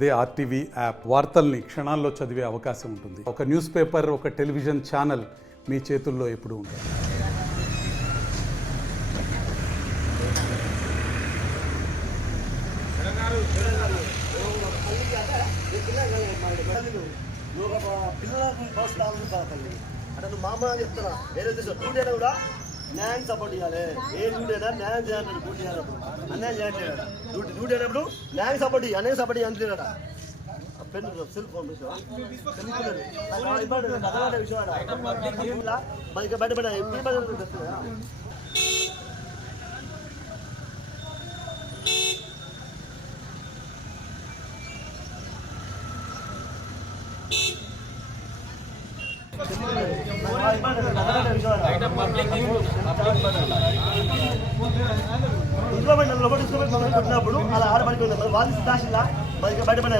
అదే RTV app వార్తల్ని క్షణాల్లో చదివే అవకాశం ఉంటుంది. ఒక న్యూస్ పేపర్, ఒక టెలివిజన్ ఛానల్ మీ చేతుల్లో ఎప్పుడూ ఉంటుంది. అంటే నువ్వు మామ చెప్తున్నా వేరే డ్యూటీ అయినా కూడా న్యాయం సపోర్ట్ చేయాలి. ఏ డ్యూటీ అయినా న్యాయం చేయాలి. డ్యూటీ చేయాలప్పుడు అన్యాయం చేయట్లేడా? డ్యూటీ అయినప్పుడు న్యాయం సపోర్ట్ చేయాలి. అన్యాయం సపోర్ట్ చేయట్లేడా? పెన్ను సెల్ ఫోన్ విషయం బయటపడా ఇంట్లో పెట్టినప్పుడు అలా ఆడబడిపోయింది. వాళ్ళు దాచిలా బయటపడే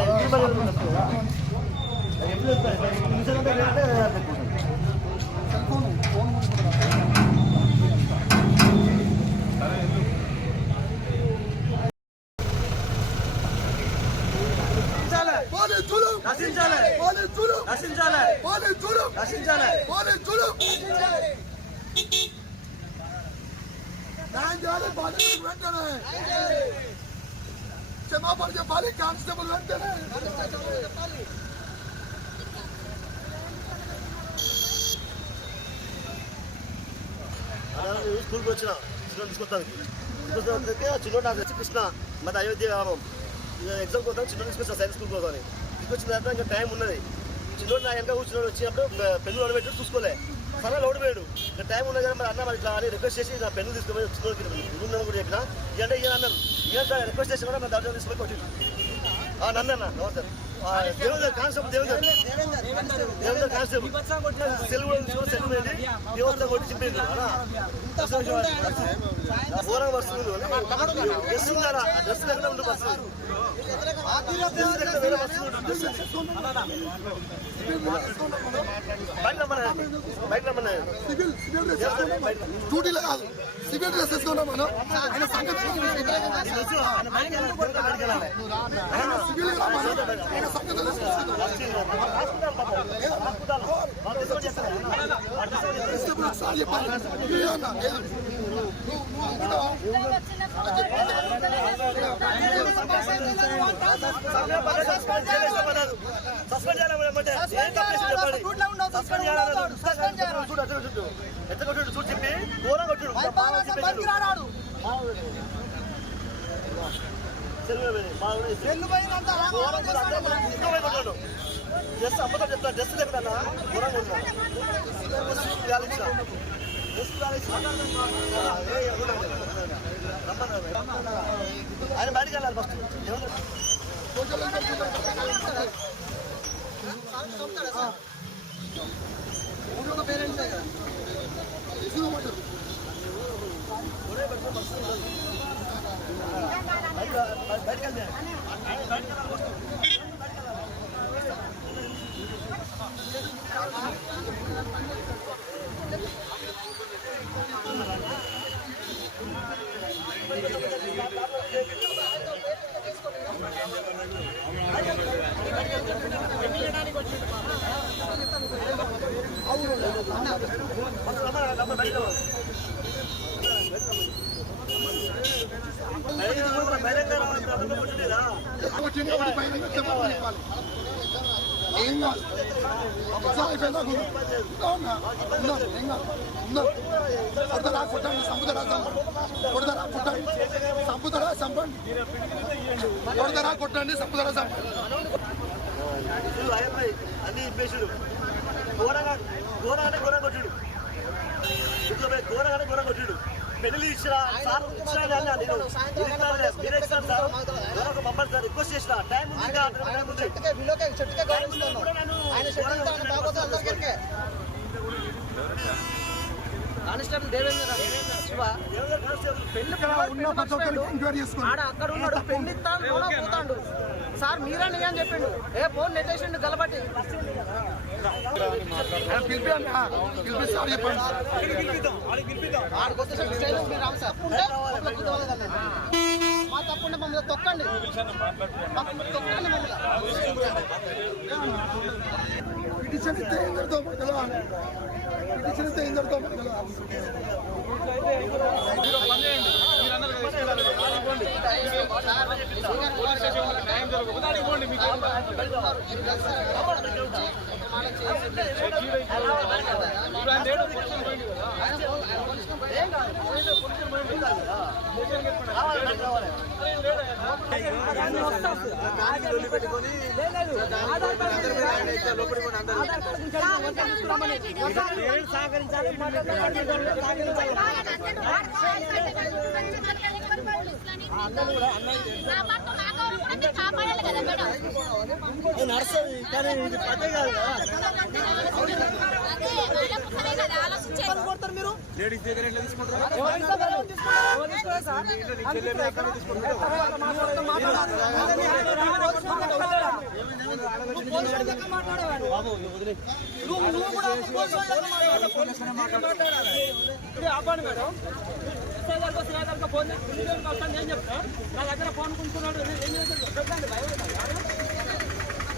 క్షమాపణ చెప్పాలి. కానిస్టేబుల్ వెంటనే స్కూల్కి వచ్చిన చిన్న తీసుకొస్తాను. చిన్న నాకు వచ్చి కృష్ణ మరి అయోధ్య గ్రామం ఎగ్జామ్ కోసం చిన్న తీసుకొచ్చిన సైన్స్ స్కూల్ కోసం తీసుకొచ్చిన తర్వాత ఇంకా టైం ఉన్నది. చిన్నోడు నా వెనక కూర్చున్నాడు. వచ్చినప్పుడు పెన్ను లోడ్ చూసుకోలే. సరే లోడ్ పోయాడు. ఇంకా టైం ఉన్నది కదా మరి అన్న మరి ఇట్లా అని రిక్వెస్ట్ చేసి నా పెన్ను తీసుకుపోయి చిన్నోడికి ఉందని కూడా చెప్పిన. ఇదంటే ఇక అన్నాను ఇక రిక్వెస్ట్ చేసి కూడా నా దర్జా తీసుకొని కొట్టింది. నన్ను అన్న నమస్తే Devender constable Devender constable cell cell దేవస్థ కొట్టి చెప్పింది. ఘోరంగా వస్తుంది. డ్రెస్ ఉందా? డ్రెస్ దగ్గర ఉండే బస్సు వేరే బస్సు బయట రమ్మన్నా డ్యూటీలో కాదు సివిల్ డ్రెస్ వేసుకున్నాం మనం. ఆయన సంగతి ఎంత కొట్టాడు చూడు చెప్పి ఘోరం కొట్టాడు. డ్రెస్ అమ్మతో చెప్తా డ్రెస్ లేకుండా ఘోరంగా కొట్టాడు. ఆయన బయటికి వెళ్ళాలి ఫస్ట్. పేరెంట్స్ ఏం కాదు. కొడతారా కొట్టండి, సంపుతారా కొడతారా కొట్టండి, సంపుతారా సంపండి, కొడతారా కొట్టండి, సంపుతారా సంపండి. అన్ని ఇప్పేసాడు. ఘోరంగా ఘోరంగానే ఘోరంగా కొట్టాడు. ఘోరంగానే ఘోరంగా కొట్టాడు. పెళ్లి ఇచ్చిన సార్ మీరే ఇస్తాను సార్ పంపండి సార్ రిక్వెస్ట్ చేసిన టైం కానిస్టేబుల్ దేవేంద్ర శివ పెళ్లి అక్కడ ఉన్నాడు. పెళ్లి పోతాడు సార్ మీరే అని చెప్పిండు. ఏ ఫోన్ నెట్టేసిండు గలబట్టి. ఆడికొస్తే రాము సార్ తప్పకుండా మమ్మల్ని తొక్కండి పిటిషన్ ఇస్తే ఏం జరుగుతావు కదా పిటిషన్ ఇస్తే ఏం జరుగుతావు కదా నడుస్తుంది కానీ ఇది పదే కాదు కదా. లేడీస్ దగ్గర ఎట్లా తీసుకుంటారు? ఆపాను మేడం ఎస్ఐ గారికి ఫోన్ వస్తాను నేను చెప్తా నా దగ్గర ఫోన్ కుంటున్నాడు ఏం చేస్తాను చెప్పండి భయం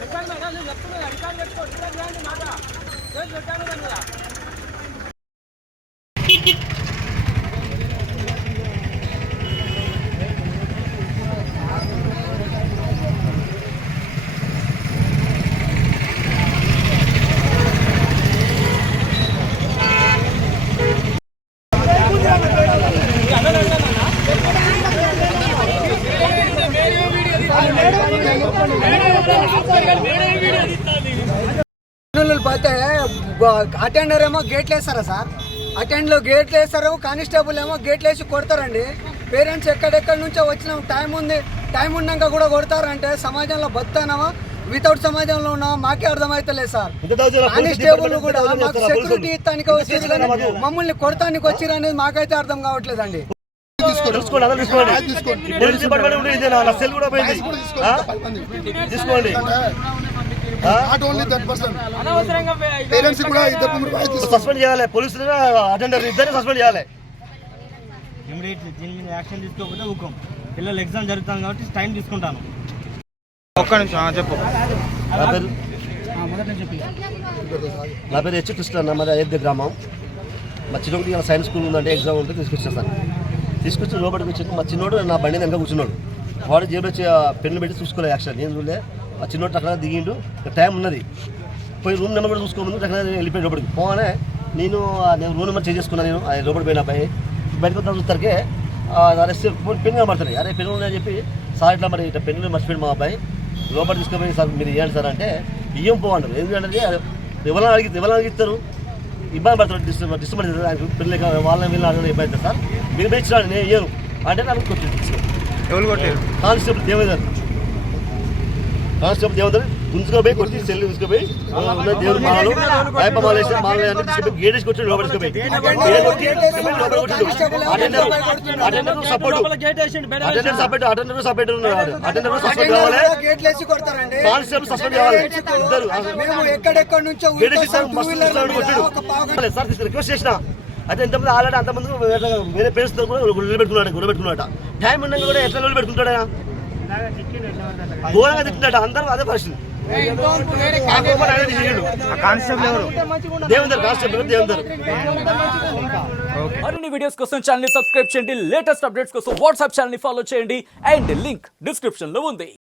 చెప్పండి మేడం నేను చెప్తున్నాను అధికారులు పెట్టుకోండి మాట నేను చెప్పాను దాని మీద పోతే అటెండర్ ఏమో గేట్లు వేస్తారా సార్? అటెండర్లో గేట్లు వేస్తారు, కానిస్టేబుల్ ఏమో గేట్లు వేసి కొడతారండి. పేరెంట్స్ ఎక్కడెక్కడి నుంచో వచ్చినాం, టైం ఉన్నాక కూడా కొడతారంటే సమాజంలో బతానామా వితౌట్ సమాజంలో ఉన్నామా మాకే అర్థమైతలేదు సార్. కానిస్టేబుల్ కూడా మాకు సెక్యూరిటీ ఇస్తానికి వచ్చారు కానీ మమ్మల్ని కొడతానికి వచ్చిరు అనేది మాకైతే అర్థం కావట్లేదండి. తీసుకోండి not only that person parents కూడా సస్పెండ్ చేయాలి, పోలీసులు అటెండర్ ఇద్దరిని సస్పెండ్ చేయాలి. ఇమీడియట్లీ దీని మీద యాక్షన్ తీసుకోకపోతే ఊకం. పిల్లలు ఎగ్జామ్ జరుగుతాం కాబట్టి టైం తీసుకుంటాను. ఒక్క నిమిషం చెప్పు. నా పేరు హెచ్ కృష్ణ అన్న, మాది అయోధ్య గ్రామం. మా చిన్నోడికి ఇలా సైన్స్ స్కూల్ ఉందంటే ఎగ్జామ్ ఉంటే తీసుకొచ్చాను సార్. తీసుకొచ్చి లోపలికి వచ్చి మా చిన్నోడు నా బండి వెనక కూర్చున్నాడు. వాడు జేబులో పెన్ను పెట్టి చూసుకోలేదు యాక్షన్. నేను చూడలే. ఆ చిన్నోడు అక్కడ దిగిండు, టైం ఉన్నది. పోయి రూమ్ నెంబర్ కూడా చూసుకోమని అక్కడ వెళ్ళిపోయి లోపలికి పోగానే నేను రూమ్ నెంబర్ చేంజ్ చేసుకున్నాను. నేను అది లోపలికి పోయిన అబ్బాయి బయటకు వద్దాం చూస్తారుకే అరెస్ట్ పెన్ను కనబడుతుంది. అరే పెన్ను ఉన్నాయని చెప్పి సార్ ఇట్లా మరి ఇట్లా పెన్ను మర్చిపోయింది మా అబ్బాయి. లోపల తీసుకుపోయి సార్ మీరు ఇవ్వండి సార్ అంటే ఇయ్యం పోవన్నారు. ఎందుకంటే ఎవరైనా అడిగిస్తారు ఇబ్బంది పడతారు, డిస్టర్బ్ అవుతుంది. పిల్లలకి వాళ్ళని వీళ్ళని అడగడం ఇబ్బంది అవుతుంది సార్. మీరు పెంచినాడు నేను ఇయ్యను అంటే నాకు కొట్టింది. కానిస్టేబుల్ దేవేందర్ గుంజుకోపోయి కొట్టి సెల్లు తీసుకుపోయి దేవుడు మాలలు ఆయప్ప మాలేసి మాలలు అంటే తీసుకుపోయి గేటేసి కొట్టి లోపల తీసుకుపోయి అటెండర్ సపోర్ట్ సస్పెండ్ కావాలి, కానిస్టేబుల్ సస్పెండ్ కావాలి. ఇద్దరు సార్ రిక్వెస్ట్ చేసిన అయితే ఎంతమంది ఆల్రెడీ అంతమంది వేరే పేరెంట్స్ తో కూడా నిలబెట్టుకున్నాడు. టైం ఉండగా కూడా ఎట్లా నిలబెట్టుకుంటాడా? ఘోరంగా తిట్టినట్టు అందరూ అదే పరిస్థితి. మరిన్ని వీడియోస్ కోసం ఛానల్ ని సబ్స్క్రైబ్ చేయండి. లేటెస్ట్ అప్డేట్స్ కోసం వాట్సాప్ ఛానల్ ని ఫాలో చేయండి. అండ్ లింక్ డిస్క్రిప్షన్ లో ఉంది.